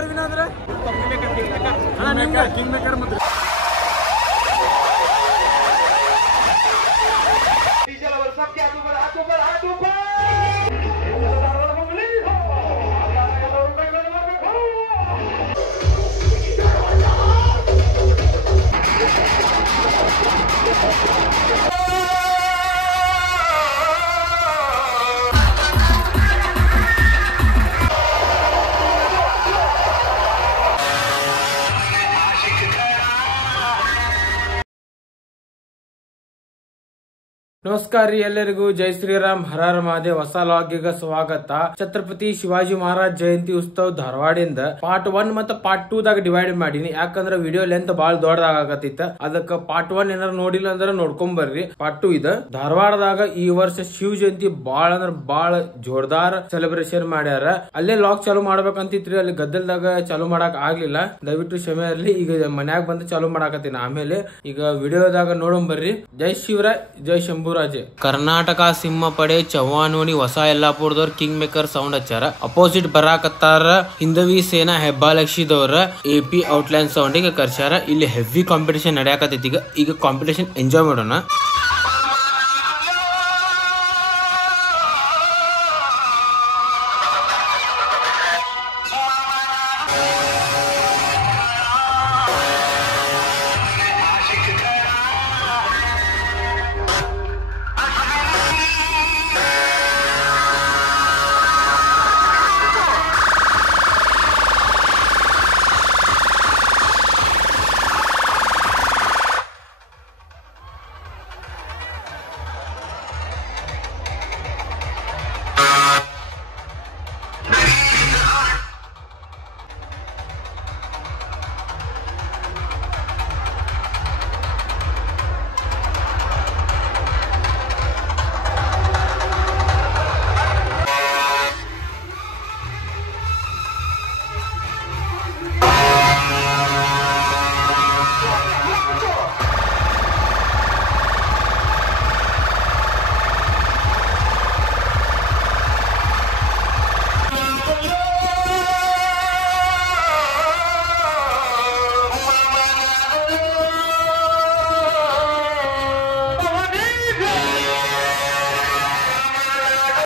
ಯಾರು ವಿನ್ ಆದ್ರೆ king maker ಮತ್ತೆ ನಮಸ್ಕಾರ ರೀ ಎಲ್ಲರಿಗೂ ಜೈ ಶ್ರೀರಾಮ್ ಹರ ಹರ ಮಹಾದೇವ್ ಹೊಸ ಲಾಗಿಗೆ ಸ್ವಾಗತ. ಛತ್ರಪತಿ ಶಿವಾಜಿ ಮಹಾರಾಜ್ ಜಯಂತಿ ಉತ್ಸವ ಧಾರವಾಡಿಂದ ಪಾರ್ಟ್ 1 ಮತ್ತು ಪಾರ್ಟ್ 2 ದಾಗ ಡಿವೈಡ್ ಮಾಡೀನಿ. ಯಾಕಂದ್ರೆ ವಿಡಿಯೋ ಲೆಂತ್ ಬಾಳ ದೊಡ್ಡದಾಗತ್ತಿತ್ತ. ಅದಕ್ಕೆ ಪಾರ್ಟ್ 1 ಏನಾರ ನೋಡಿಲ್ಲ ಅಂದ್ರೆ ನೋಡ್ಕೊಂಡ್ ಬರ್ರಿ. ಪಾರ್ಟ್ 2 ಇದ ಧಾರವಾಡದಾಗ ಈ ವರ್ಷ ಶಿವ ಜಯಂತಿ ಬಾಳ ಅಂದ್ರ ಬಾಳ ಜೋರ್ದಾರ್ ಸೆಲೆಬ್ರೇಷನ್ ಮಾಡ್ಯಾರ. ಅಲ್ಲೇ ಲಾಗ್ ಚಾಲು ಮಾಡ್ಬೇಕಂತಿತ್ರಿ, ಅಲ್ಲಿ ಗದ್ದಲ್ದಾಗ ಚಾಲು ಮಾಡಕ್ ಆಗ್ಲಿಲ್ಲ, ದಯವಿಟ್ಟು ಕ್ಷಮೆ ಇರ್ಲಿ. ಈಗ ಮನ್ಯಾಗ ಬಂದು ಚಾಲು ಮಾಡಾಕತ್ತೀನಿ. ಆಮೇಲೆ ಈಗ ವಿಡಿಯೋದಾಗ ನೋಡೋಣ ಬರ್ರಿ. ಜೈ ಶಿವರಾಯ್ ಜೈ ಶಂಭು. ಕರ್ನಾಟಕ ಸಿಂಹ ಪಡೆ ಚವ್ಹಾಣೋಣಿ ಹೊಸ ಯಲ್ಲಾಪುರದವ್ರ king maker sound ಹಚ್ಚಾರ. Opposite ಬರಾಕತ್ತಾರ Hindavi ಸೇನಾ ಹೆಬ್ಬಾಲಕ್ಷಿದವ್ರ AP ಔಟ್ಲೈನ್ ಸೌಂಡ್ ಗೆ ಕರ್ಸ್ಯಾರ. ಇಲ್ಲಿ ಹೆವಿ ಕಾಂಪಿಟೇಷನ್ ನಡೆಯಾಕತೈತಿ. ಈಗ ಕಾಂಪಿಟೇಷನ್ ಎಂಜಾಯ್ ಮಾಡೋಣ.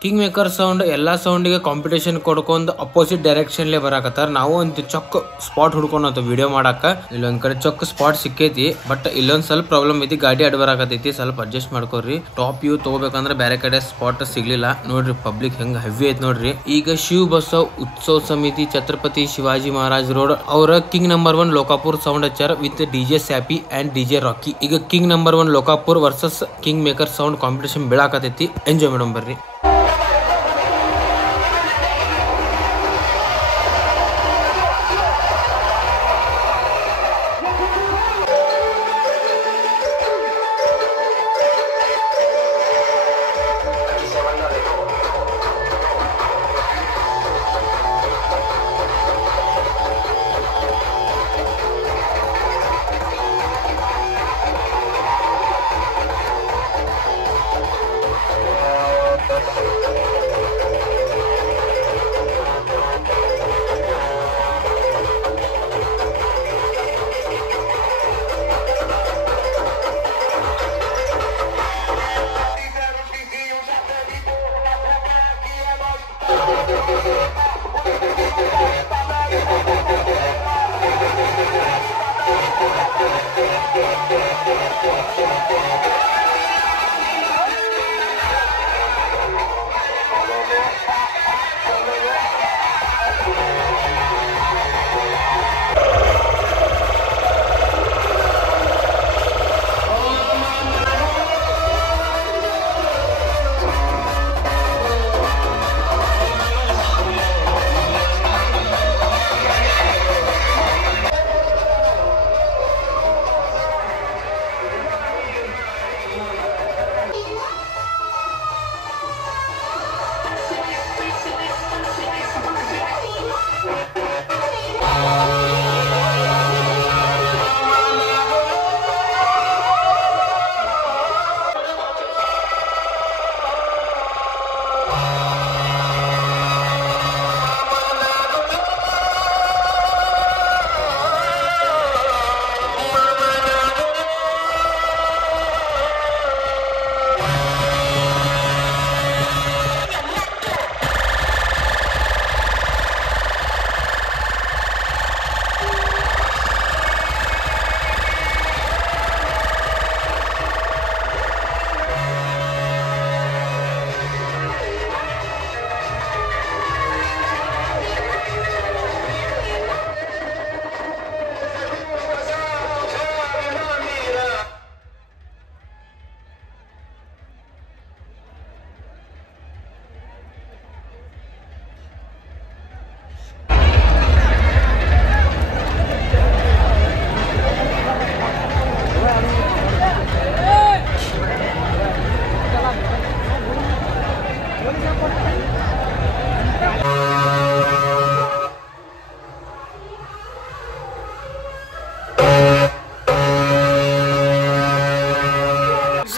ಕಿಂಗ್ ಮೇಕರ್ ಸೌಂಡ್ ಎಲ್ಲಾ ಸೌಂಡ್ ಗೆ ಕಾಂಪಿಟೇಷನ್ ಕೊಡ್ಕೊಂಡ್ ಅಪೋಸಿಟ್ ಡೈರೆಕ್ಷನ್ ಲೇ ಬರಾಕತ್ತಾರ. ನಾವು ಒಂದು ಚೊಕ್ ಸ್ಪಾಟ್ ಹುಡ್ಕೊಂಡ್ ವಿಡಿಯೋ ಮಾಡಾಕ ಇಲ್ಲೊಂದ್ ಕಡೆ ಚೊಕ್ ಸ್ಪಾಟ್ ಸಿಕ್ಕೈತಿ. ಬಟ್ ಇಲ್ಲೊಂದ್ ಸ್ವಲ್ಪ ಪ್ರಾಬ್ಲಮ್ ಐತಿ, ಗಾಡಿ ಅಡ್ ಬರಾಕತೈತಿ. ಸ್ವಲ್ಪ ಅಡ್ಜಸ್ಟ್ ಮಾಡ್ಕೋರಿ. ಟಾಪ್ ವ್ಯೂ ತಗೋಬೇಕಂದ್ರೆ ಬೇರೆ ಕಡೆ ಸ್ಪಾಟ್ ಸಿಗ್ಲಿಲ್ಲ. ನೋಡ್ರಿ ಪಬ್ಲಿಕ್ ಹೆಂಗ್ ಹೆವಿ ಐತಿ ನೋಡ್ರಿ. ಈಗ ಶಿವ ಬಸವ್ ಉತ್ಸವ ಸಮಿತಿ ಛತ್ರಪತಿ ಶಿವಾಜಿ ಮಹಾರಾಜ್ ರೋಡ್ ಅವರ ಕಿಂಗ್ ನಂಬರ್ 1 ಲೋಕಾಪುರ್ ಸೌಂಡ್ ಹಚ್ಚಾರ ವಿತ್ DJ ಸ್ಯಾಪಿ ಅಂಡ್ DJ ರಾಕಿ. ಈಗ king number 1 Lokapur versus king maker sound competition ಬೀಳಾಕತೈತಿ. ಎಂಜಾಯ್ ಮಾಡೋಣ ಬರ್ರಿ.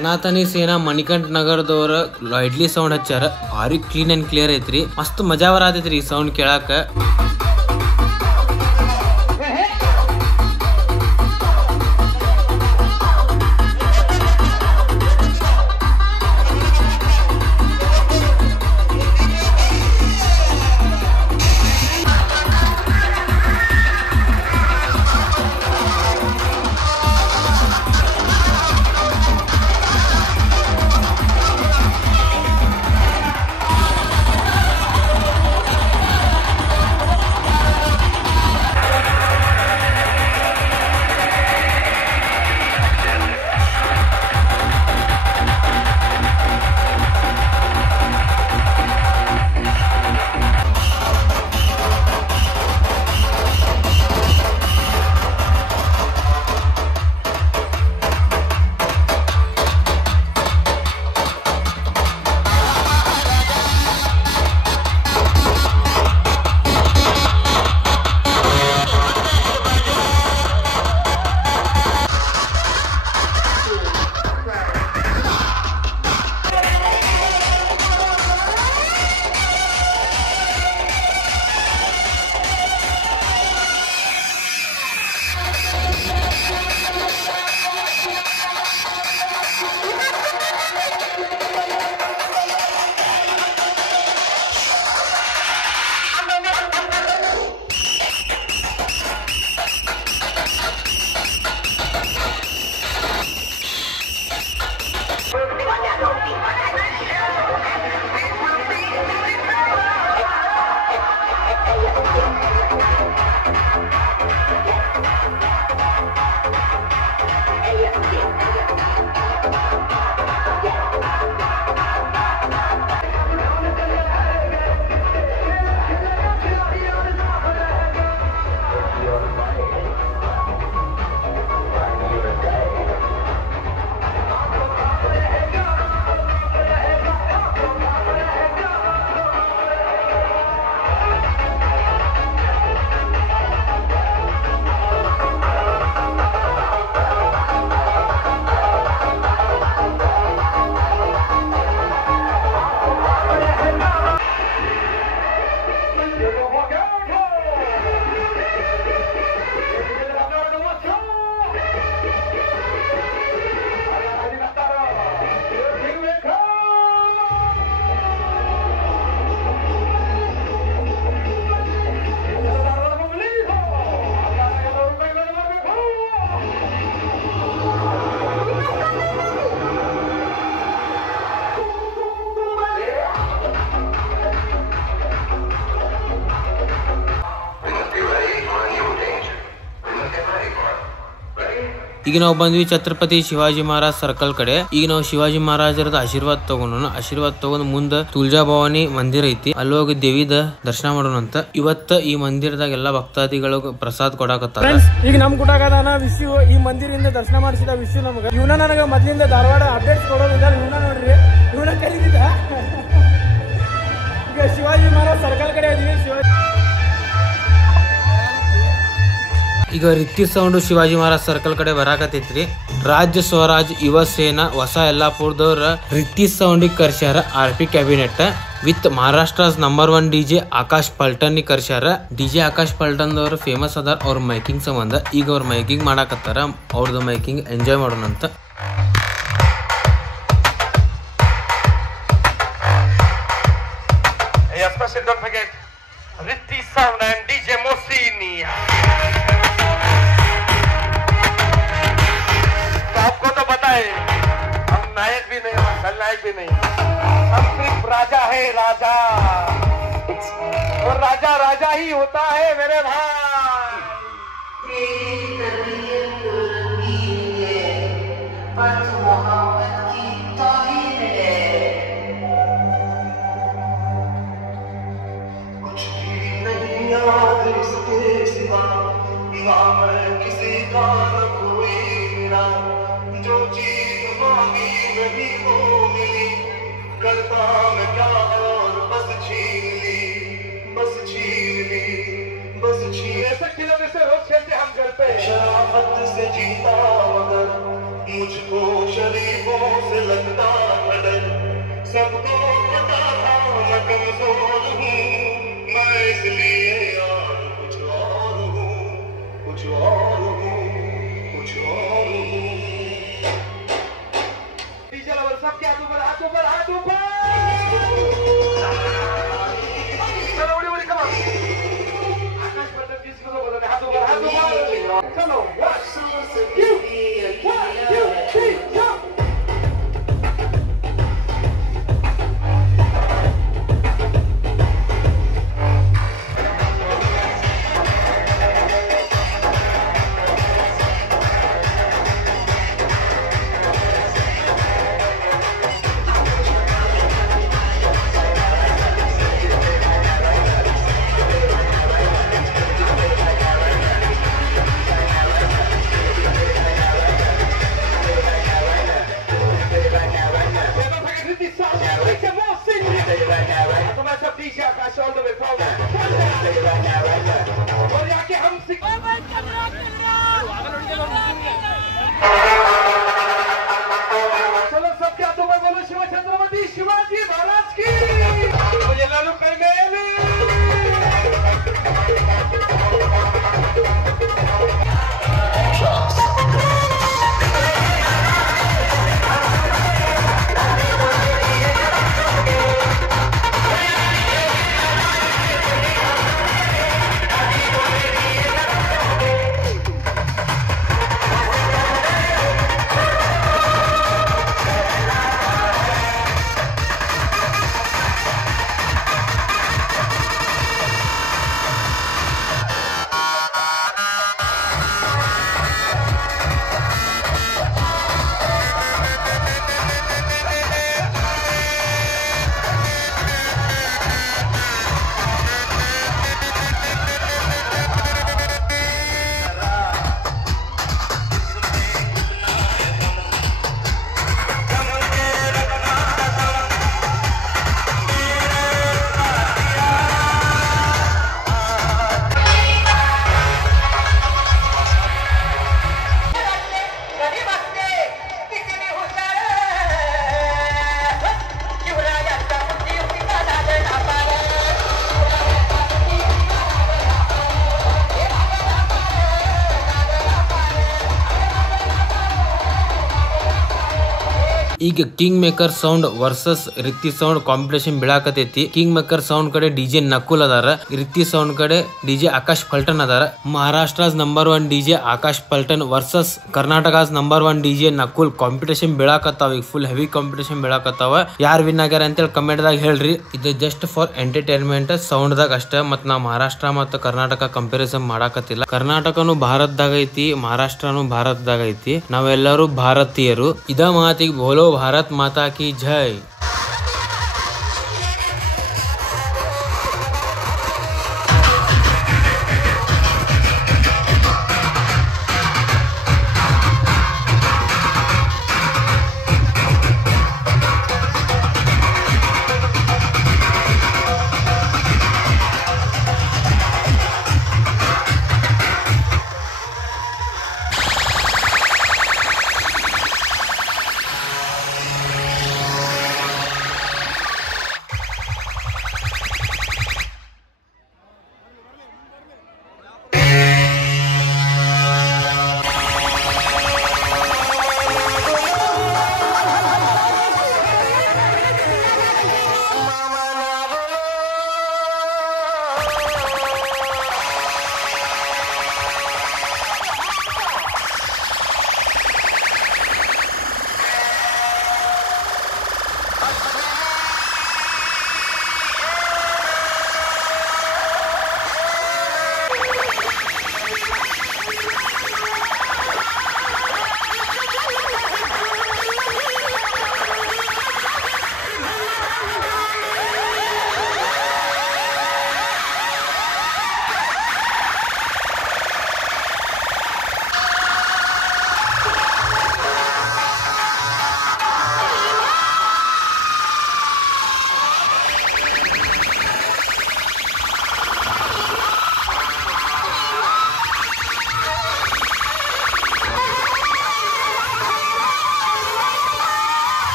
ಸನಾತನಿ ಸೇನಾ ಮಣಿಕಂಠ ನಗರದವ್ರ ಇಡ್ಲಿ ಸೌಂಡ್ ಹಚ್ಚಾರ. ಭಾರಿ ಕ್ಲೀನ್ ಅಂಡ್ ಕ್ಲಿಯರ್ ಐತ್ರಿ. ಮಸ್ತ್ ಮಜಾ ಬರತೈತ್ರಿ ಈ ಸೌಂಡ್ ಕೇಳಾಕ. ಈಗ ನಾವು ಬಂದ್ವಿ ಛತ್ರಪತಿ ಶಿವಾಜಿ ಮಹಾರಾಜ್ ಸರ್ಕಲ್ ಕಡೆ. ಈಗ ನಾವು ಶಿವಾಜಿ ಮಹಾರಾಜರದ ಆಶೀರ್ವಾದ ತಗೊಂಡು ಮುಂದ ತುಳಜಾಭವಾನಿ ಮಂದಿರ ಐತಿ, ಅಲ್ಲಿ ಹೋಗಿ ದೇವಿದ ದರ್ಶನ ಮಾಡೋಣ ಅಂತ. ಇವತ್ತ ಈ ಮಂದಿರದಾಗ ಎಲ್ಲಾ ಭಕ್ತಾದಿಗಳು ಪ್ರಸಾದ್ ಕೊಡಾಕತ್ತಾರ. ಈಗ ನಮ್ ಗುಟಾಗದಾನ ವಿಶ್ವ ಈ ಮಂದಿರದಿಂದ ದರ್ಶನ ಮಾಡಿಸಿದ ವಿಶ್ವ ನಮಗ ಇವನ ನನಗ ಮೊದ್ಲಿಂದ ಧಾರವಾಡ ಅಪ್ಡೇಟ್ಸ್ ಕೊಡೋದಿಲ್ಲ. ಇವನ ನೋಡ್ರಿ, ಇವನ ಕರೀತಿದ್ದ. ಈಗ ಶಿವಾಜಿ ಮಹಾರಾಜ್ ಸರ್ಕಲ್ ಕಡೆ ಇದೀವಿ. ಈಗ ರಿತ್ತಿ ಸೌಂಡ್ ಶಿವಾಜಿ ಮಹಾರಾಜ್ ಸರ್ಕಲ್ ಕಡೆ ಬರಾಕತೈತ್ರಿ. ರಾಜ್ಯ ಸ್ವರಾಜ್ ಯುವ ಸೇನಾ ಹೊಸ ಯಲ್ಲಾಪುರದವ್ರ ರಿತ್ತಿ ಸೌಂಡಿಗೆ ಕರ್ಸ್ಯಾರ RP ಕ್ಯಾಬಿನೆಟ್ ವಿತ್ ಮಹಾರಾಷ್ಟ್ರಸ್ ನಂಬರ್ 1 DJ ಆಕಾಶ್ ಪಲ್ಟನ್ ಕರ್ಸ್ಯಾರ. DJ ಆಕಾಶ್ ಪಲ್ಟನ್ ದವ್ರು ಫೇಮಸ್ ಅದಾರ ಅವ್ರ ಮೈಕಿಂಗ್ ಸಂಬಂಧ. ಈಗ ಅವ್ರ ಮೈಕಿಂಗ್ ಮಾಡಾಕತ್ತಾರ, ಅವ್ರದ್ದು ಮೈಕಿಂಗ್ ಎಂಜಾಯ್ ಮಾಡೋಣ ಅಂತ. Ritti Sound and DJ Mosini. तो आपको तो पता है हम नायक भी नहीं, हम खलनायक भी नहीं, हम सिर्फ राजा है, राजा। और राजा राजा ही होता है मेरे भाई। किसी का कोई मेरा जो चीज मांगी नहीं वो मिली, करता मैं क्या और बस छीन ली ऐसे खिलौने से रोज खेलते हम घर पे। शराफत से जीता मगर मुझको शरीफों से चलो सब क्या तुम्हें बोलो शिव छत्रपति शिवाजी महाराज की मुझे लालू कल मेले ಈಗ king maker sound versus Ritti sound competition ಬೀಳಾಕತೈತಿ. ಕಿಂಗ್ ಮೇಕರ್ ಸೌಂಡ್ ಕಡೆ ಡಿಜೆ ನಕುಲ್ ಅದಾರ, ರಿತ್ತಿ ಸೌಂಡ್ ಕಡೆ ಡಿಜೆ ಆಕಾಶ್ ಪಲ್ಟನ್ ಅದಾರ. ಮಹಾರಾಷ್ಟ್ರಸ್ number 1 DJ Akash Paltan versus ಕರ್ನಾಟಕಸ್ ನಂಬರ್ 1 ಡಿಜೆ ನಕುಲ್ ಕಾಂಪಿಟೇಷನ್ ಬೀಳಾಕತ್ತಾವ. ಈಗ ಫುಲ್ ಹೆವಿ ಕಾಂಪಿಟೇಷನ್ ಬೀಳಾಕತ್ತಾವ. ಯಾರು ವಿನ್ ಆಗ್ಯಾರ ಅಂತೇಳಿ ಕಮೆಂಟ್ ದಾಗ ಹೇಳ್ರಿ. ಇದು ಜಸ್ಟ್ ಫಾರ್ ಎಂಟರ್ಟೈನ್ಮೆಂಟ್ ಸೌಂಡ್ ದಾಗ ಅಷ್ಟ. ಮತ್ ನಾ ಮಹಾರಾಷ್ಟ್ರ ಮತ್ತು ಕರ್ನಾಟಕ ಕಂಪ್ಯಾರಿಸನ್ ಮಾಡಾಕತ್ತಿಲ್ಲ. ಕರ್ನಾಟಕನು ಭಾರತದಾಗ ಐತಿ, ಮಹಾರಾಷ್ಟ್ರನು ಭಾರತದಾಗ ಐತಿ. ನಾವೆಲ್ಲರೂ ಭಾರತೀಯರು. ಇದ ಮಾತಿಗೆ ಬೋಲೋ भारत माता की जय.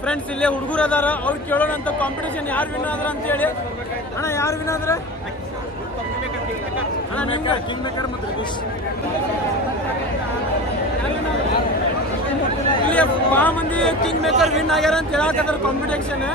ಫ್ರೆಂಡ್ಸ್ ಇಲ್ಲೇ ಹುಡುಗರು ಅದಾರ, ಅವ್ರು ಕೇಳೋಣ ಅಂತ ಕಾಂಪಿಟೇಷನ್ ಯಾರು ವಿನ್ ಆದ್ರ ಅಂತ ಹೇಳಿ. ಅಣ್ಣ ಯಾರು ವಿನ್ ಆದ್ರ? ಅಣ್ಣ ನಿಮ್ಗೆ ಕಿಂಗ್ ಮೇಕರ್ ಮತ್ತು ರಿದೀಶ್ ಇಲ್ಲಿ ಬಹಳ ಮಂದಿ ಕಿಂಗ್ ಮೇಕರ್ ವಿನ್ ಆಗ್ಯಾರ ಅಂತ ಹೇಳಕತ್ತಾರ ಕಾಂಪಿಟೇಷನ್.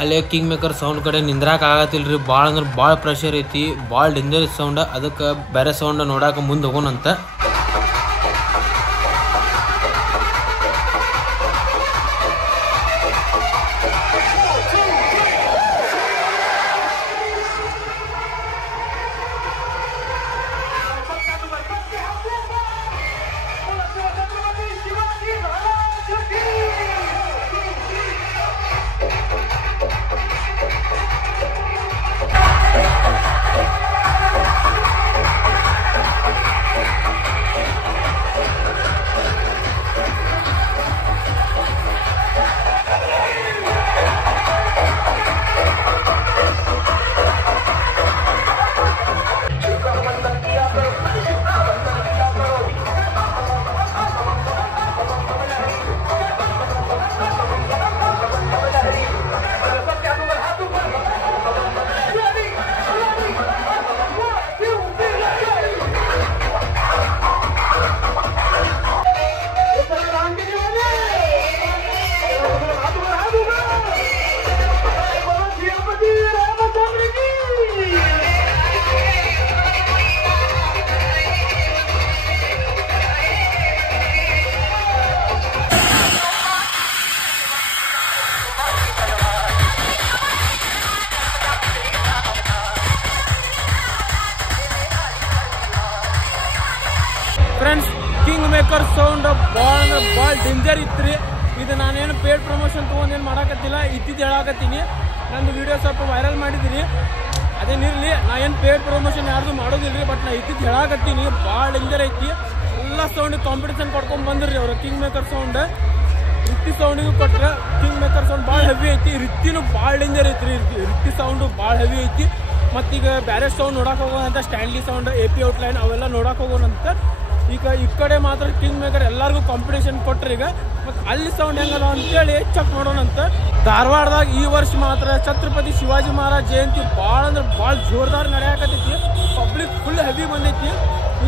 ಅಲ್ಲೇ ಕಿಂಗ್ ಮೇಕರ್ ಸೌಂಡ್ ಕಡೆ ನಿಂದ್ರಾಕ ಆಗತ್ತಿಲ್ರಿ, ಭಾಳ ಅಂದ್ರೆ ಭಾಳ ಪ್ರೆಷರ್ ಐತಿ, ಭಾಳ ಡೇಂಜರಸ್ ಸೌಂಡ್. ಅದಕ್ಕೆ ಬೇರೆ ಸೌಂಡ್ ನೋಡಾಕ ಮುಂದೆ ಹೋಗೋಣಂತ. ಫ್ರೆಂಡ್ಸ್ ಕಿಂಗ್ ಮೇಕರ್ ಸೌಂಡ್ ಭಾಳ ಅಂದ್ರೆ ಭಾಳ ಡೇಂಜರ್ ಇತ್ತು. ಇದು ನಾನೇನು ಪೇಡ್ ಪ್ರಮೋಷನ್ ತೊಗೊಂಡೇನು ಮಾಡಾಕತ್ತಿಲ್ಲ, ಇದ್ದಿದ್ದು ಹೇಳಾಕತ್ತೀನಿ. ನಂದು ವಿಡಿಯೋ ಸ್ವಲ್ಪ ವೈರಲ್ ಮಾಡಿದ್ದೀನಿ, ಅದೇನಿರಲಿ. ನಾ ಏನು ಪೇಡ್ ಪ್ರಮೋಷನ್ ಯಾರ್ದು ಮಾಡೋದಿಲ್ಲ, ಬಟ್ ನಾ ಇದ್ದಿದ್ದು ಹೇಳಾಕತ್ತೀನಿ. ಭಾಳ ಡೇಂಜರ್ ಐತಿ. ಎಲ್ಲ ಸೌಂಡ್ ಕಾಂಪಿಟೇಷನ್ ಕೊಡ್ಕೊಂಡು ಬಂದ್ರಿ ಅವರು. ಕಿಂಗ್ ಮೇಕರ್ ಸೌಂಡ್ ರಿತ್ತಿ ಸೌಂಡಿಗೂ ಕೊಟ್ರೆ ಕಿಂಗ್ ಮೇಕರ್ ಸೌಂಡ್ ಭಾಳ ಹೆವಿ ಐತಿ. ರಿತ್ತಿನೂ ಭಾಳ ಡೇಂಜರ್ ಐತ್ರಿ. ರಿತ್ತಿ ಸೌಂಡು ಭಾಳ ಹೆವಿ ಐತಿ. ಮತ್ತೀಗ ಬೇರೆ ಸೌಂಡ್ ನೋಡಕ್ಕೆ ಹೋಗೋಣಂತ, ಸ್ಟ್ಯಾನ್ಲಿ ಸೌಂಡ್, AP ಔಟ್ಲೈನ್ ಅವೆಲ್ಲ ನೋಡಕ್ಕೆ ಹೋಗೋಣಂತ. ಈಗ ಈ ಕಡೆ ಮಾತ್ರ ಕಿಂಗ್ ಮೇಕರ್ ಎಲ್ಲರಿಗೂ ಕಾಂಪಿಟೇಷನ್ ಕೊಟ್ರಿ. ಈಗ ಮತ್ತು ಅಲ್ಲಿ ಸೌಂಡ್ ಹೆಂಗದ ಅಂತೇಳಿ ಚೆಕ್ ಮಾಡೋಣಂತ. ಧಾರವಾಡದಾಗ ಈ ವರ್ಷ ಮಾತ್ರ ಛತ್ರಪತಿ ಶಿವಾಜಿ ಮಹಾರಾಜ್ ಜಯಂತಿ ಭಾಳ ಅಂದ್ರೆ ಭಾಳ ಜೋರ್ದಾರ್ ನಡೆಯಾಕತ್ತೈತಿ. ಪಬ್ಲಿಕ್ ಫುಲ್ ಹೆವಿ ಭೀ ಬಂದೈತಿ.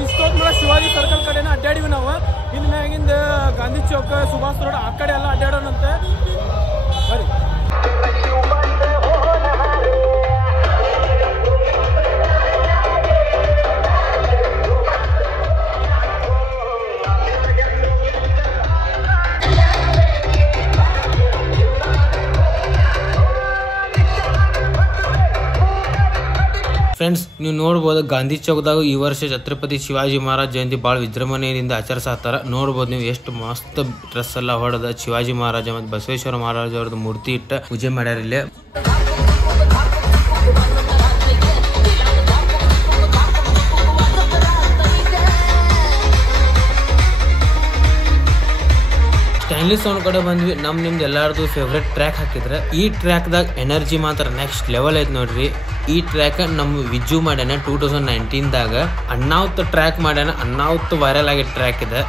ಇಷ್ಟೊತ್ತು ಶಿವಾಜಿ ಸರ್ಕಲ್ ಕಡೆನ ಅಡ್ಡಾಡಿವಿ ನಾವು. ಇನ್ನು ಮ್ಯಾಗಿಂದ ಗಾಂಧಿ ಚೌಕ, ಸುಭಾಷ್ ರೋಡ್ ಆ ಕಡೆ ಎಲ್ಲ ಅಡ್ಡಾಡೋಣಂತೆ ಬರ್ರಿ. ಫ್ರೆಂಡ್ಸ್, ನೀವು ನೋಡ್ಬೋದು ಗಾಂಧಿ ಚೌಕದಾಗ ಈ ವರ್ಷ ಛತ್ರಪತಿ ಶಿವಾಜಿ ಮಹಾರಾಜ್ ಜಯಂತಿ ಭಾಳ ವಿಜೃಂಭಣೆಯಿಂದ ಆಚರಿಸತ್ತಾರ. ನೋಡ್ಬೋದು ನೀವು ಎಷ್ಟು ಮಸ್ತ್ ಡ್ರೆಸ್ ಎಲ್ಲ ಹೊಡೆದ ಶಿವಾಜಿ ಮಹಾರಾಜ ಮತ್ತು ಬಸವೇಶ್ವರ ಮಹಾರಾಜ ಅವ್ರದ್ದು ಮೂರ್ತಿ ಇಟ್ಟ ಪೂಜೆ ಮಾಡ್ಯಾರ ಇಲ್ಲಿ. ಸ್ಟ್ಯಾನ್ಲಿ ಸೌಂಡ್ ಕಡೆ ಬಂದ್ವಿ. ನಿಮ್ದು ಎಲ್ಲಾರ್ದು ಫೇವ್ರೆಟ್ ಟ್ರ್ಯಾಕ್ ಹಾಕಿದ್ರೆ ಈ ಟ್ರ್ಯಾಕ್ದಾಗ ಎನರ್ಜಿ ಮಾತ್ರ ನೆಕ್ಸ್ಟ್ ಲೆವೆಲ್ ಐತೆ ನೋಡ್ರಿ. ಈ ಟ್ರ್ಯಾಕ್ ನಮ್ಮ ವಿಜು ಮಾಡ್ಯಾನ 2019ದಾಗ. ಅಣ್ಣಾವತ್ ಟ್ರ್ಯಾಕ್ ಮಾಡ್ಯಾನ. ಅಣ್ಣಾವತ್ ವೈರಲ್ ಆಗಿದ್ದ ಟ್ರ್ಯಾಕ್ ಇದೆ.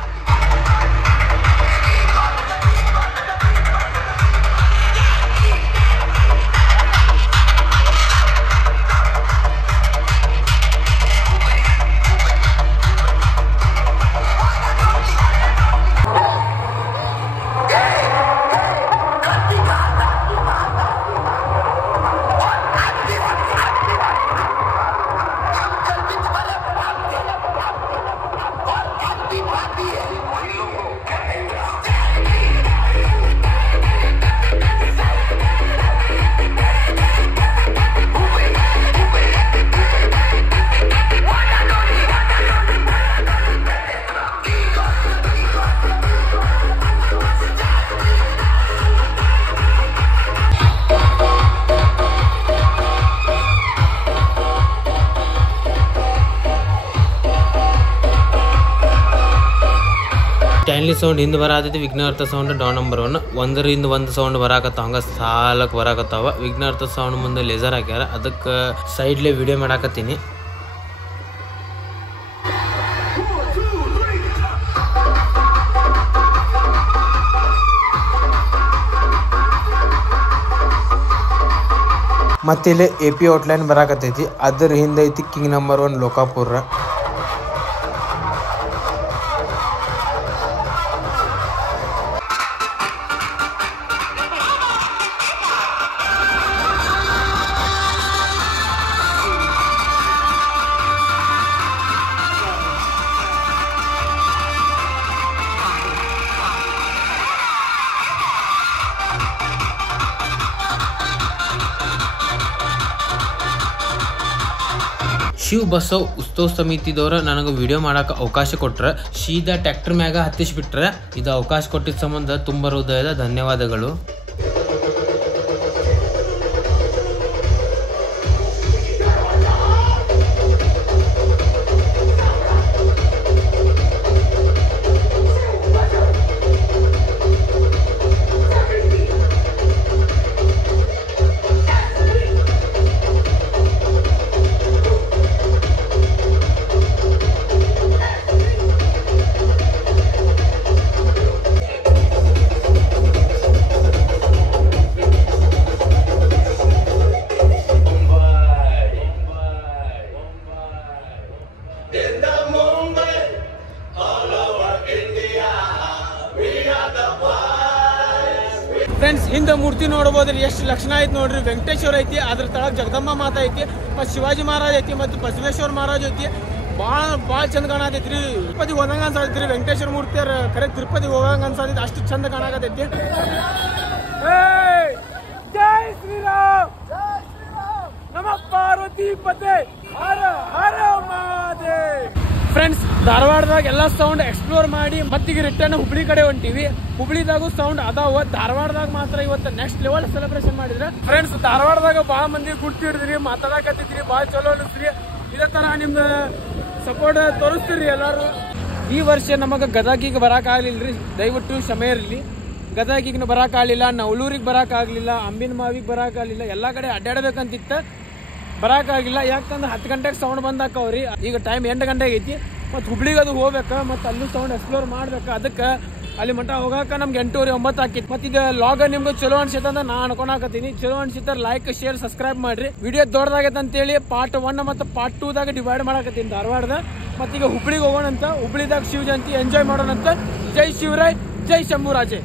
ಸ್ಟ್ಯಾನ್ಲಿ ಸೌಂಡ್ ಹಿಂದೆ ಬರತೈತಿ. ವಿಘ್ನಾರ್ಥ ಸೌಂಡ್ ಡೌನ್ ನಂಬರ್ 1. ಒಂದರಿಂದ ಒಂದು ಸೌಂಡ್ ಬರಾಕತ್ತಾವ, ಹಂಗ ಸಾಲಕ್ಕೆ ಬರಾಕತ್ತಾವ. ವಿಘ್ನಾರ್ಥ ಸೌಂಡ್ ಮುಂದೆ ಲೇಸರ್ ಹಾಕ್ಯಾರ. ಅದಕ್ಕೆ ಸೈಡ್ಲೆ ವಿಡಿಯೋ ಮಾಡಾಕತ್ತೀನಿ. ಮತ್ತಿಲ್ಲಿ AP ಔಟ್ಲೈನ್ ಬರಾಕತ್ತೈತಿ. ಅದ್ರ ಹಿಂದೆ ಐತಿ ಕಿಂಗ್ ನಂಬರ್ 1 ಲೋಕಾಪುರ. ಶಿವ್ ಬಸವ್ ಉತ್ಸವ ಸಮಿತಿದವ್ರ ನನಗೆ ವಿಡಿಯೋ ಮಾಡಕ್ಕೆ ಅವಕಾಶ ಕೊಟ್ರೆ ಸೀದಾ ಟ್ರ್ಯಾಕ್ಟರ್ ಮ್ಯಾಗ ಹತ್ತಿಸ್ಬಿಟ್ರೆ. ಇದು ಅವಕಾಶ ಕೊಟ್ಟಿದ್ದ ಸಂಬಂಧ ತುಂಬ ಹೃದಯದ ಧನ್ಯವಾದಗಳು. ಫ್ರೆಂಡ್ಸ್, ಹಿಂದೆ ಮೂರ್ತಿ ನೋಡ್ಬೋದ್ರಿ ಎಷ್ಟು ಲಕ್ಷಣ ಐತಿ ನೋಡ್ರಿ. ವೆಂಕಟೇಶ್ವರ ಐತಿ, ಅದ್ರ ತಳಗ ಜಗದಮ್ಮ ಮಾತಾ ಐತಿ, ಮತ್ತು ಶಿವಾಜಿ ಮಹಾರಾಜ್ ಐತಿ, ಮತ್ತು ಬಸವೇಶ್ವರ ಮಹಾರಾಜ್ ಐತಿ. ಭಾಳ ಚಂದ ಕಾಣತೈತ್ರಿ. ತಿರುಪತಿಗೆ ಹೋದಂಗ ಅನ್ಸಾತೈತ್ರಿ. ವೆಂಕಟೇಶ್ವರ ಮೂರ್ತಿಯರ್ ಕರೆಕ್ಟ್ ತಿರುಪತಿಗೆ ಹೋಗಂಗ ಅನ್ಸಾತೈತಿ. ಅಷ್ಟು ಚಂದ ಕಾಣಕತೈತಿ. ಜೈ ಶ್ರೀರಾಮ್, ನಮ ಪಾರ್ವತಿ ಪತೆ, ಹರ ಹರ ಮಹಾದೇವ್. ಫ್ರೆಂಡ್ಸ್, ಧಾರವಾಡದಾಗ ಎಲ್ಲ ಸೌಂಡ್ ಎಕ್ಸ್ಪ್ಲೋರ್ ಮಾಡಿ ಮತ್ತೀಗ ರಿಟರ್ನ್ ಹುಬ್ಳಿ ಕಡೆ ಹೊಂಟಿವಿ. ಹುಬ್ಳಿದಾಗೂ ಸೌಂಡ್ ಅದಾವ. ಧಾರವಾಡದಾಗ ಮಾತ್ರ ಇವತ್ತು ನೆಕ್ಸ್ಟ್ ಲೆವೆಲ್ ಸೆಲೆಬ್ರೇಷನ್ ಮಾಡಿದ್ರೆ. ಫ್ರೆಂಡ್ಸ್, ಧಾರವಾಡದಾಗ ಭಾಳ ಮಂದಿ ಗುರ್ತಿಡ್ರಿ, ಮಾತಾಡಕತ್ತಿದ್ರಿ, ಭಾಳ ಚಲೋ ಅನಿಸ್ರಿ. ಇದೇ ತರ ನಿಮ್ದು ಸಪೋರ್ಟ್ ತೋರಿಸ್ತೀರಿ ಎಲ್ಲಾರು. ಈ ವರ್ಷ ನಮಗೆ ಗದಗಿಗೆ ಬರಕ್ಕಾಗ್ಲಿಲ್ರಿ, ದಯವಿಟ್ಟು ಕ್ಷಮೆ ಇರಲಿ. ಗದಗಿಗೆ ಬರಕ್ಕಾಗಲಿಲ್ಲ, ನವಲೂರಿಗೆ ಬರಕ್ಕಾಗಲಿಲ್ಲ, ಅಂಬಿನ ಮಾವಿಗೆ ಬರಕ್ಕಾಗಲಿಲ್ಲ. ಎಲ್ಲ ಕಡೆ ಅಡ್ಡಾಡಬೇಕಂತಿತ್ತ, ಬರಕ್ಕಾಗಿಲ್ಲ. ಯಾಕಂದ್ರೆ 10 ಗಂಟೆಗೆ ಸೌಂಡ್ ಬಂದಾಕವ್ರಿ. ಈಗ ಟೈಮ್ 8 ಗಂಟೆಗೆ ಐತಿ. ಮತ್ತು ಹುಬ್ಳಿಗೆ ಅದು ಹೋಗ್ಬೇಕು, ಮತ್ತು ಅಲ್ಲೂ ಸೌಂಡ್ ಎಕ್ಸ್ಪ್ಲೋರ್ ಮಾಡ್ಬೇಕು. ಅದಕ್ಕೆ ಅಲ್ಲಿ ಮಟ್ಟ ಹೋಗಾಕ ನಮ್ಗೆ 8:09 ಆಕಿತ್ತು. ಮತ್ತೆ ಇದು ಲಾಗ ನಿಮ್ಗೆ ಚಲೋ ಅನ್ಸಿತ್ತ ಅಂತ ನಾ ಅನ್ಕೊಳಕತ್ತೀನಿ. ಚಲೋ ಅನ್ಸಿತ್ತ ಲೈಕ್ ಶೇರ್ ಸಬ್ಸ್ಕ್ರೈಬ್ ಮಾಡ್ರಿ. ವಿಡಿಯೋ ದೊಡ್ಡದಾಗೈತೆ ಅಂತೇಳಿ ಪಾರ್ಟ್ 1 ಮತ್ತು ಪಾರ್ಟ್ 2 ದಾಗ ಡಿವೈಡ್ ಮಾಡಕತ್ತೀನಿ ಧಾರವಾಡದ. ಮತ್ತೀಗ ಹುಬ್ಳಿಗೆ ಹೋಗೋಣಂತ. ಹುಬ್ಳಿದಾಗ ಶಿವ ಜಯಂತಿ ಎಂಜಾಯ್ ಮಾಡೋಣಂತ. ಜೈ ಶಿವರಾಯ್, ಜೈ ಶಂಭುರಾಜೆ.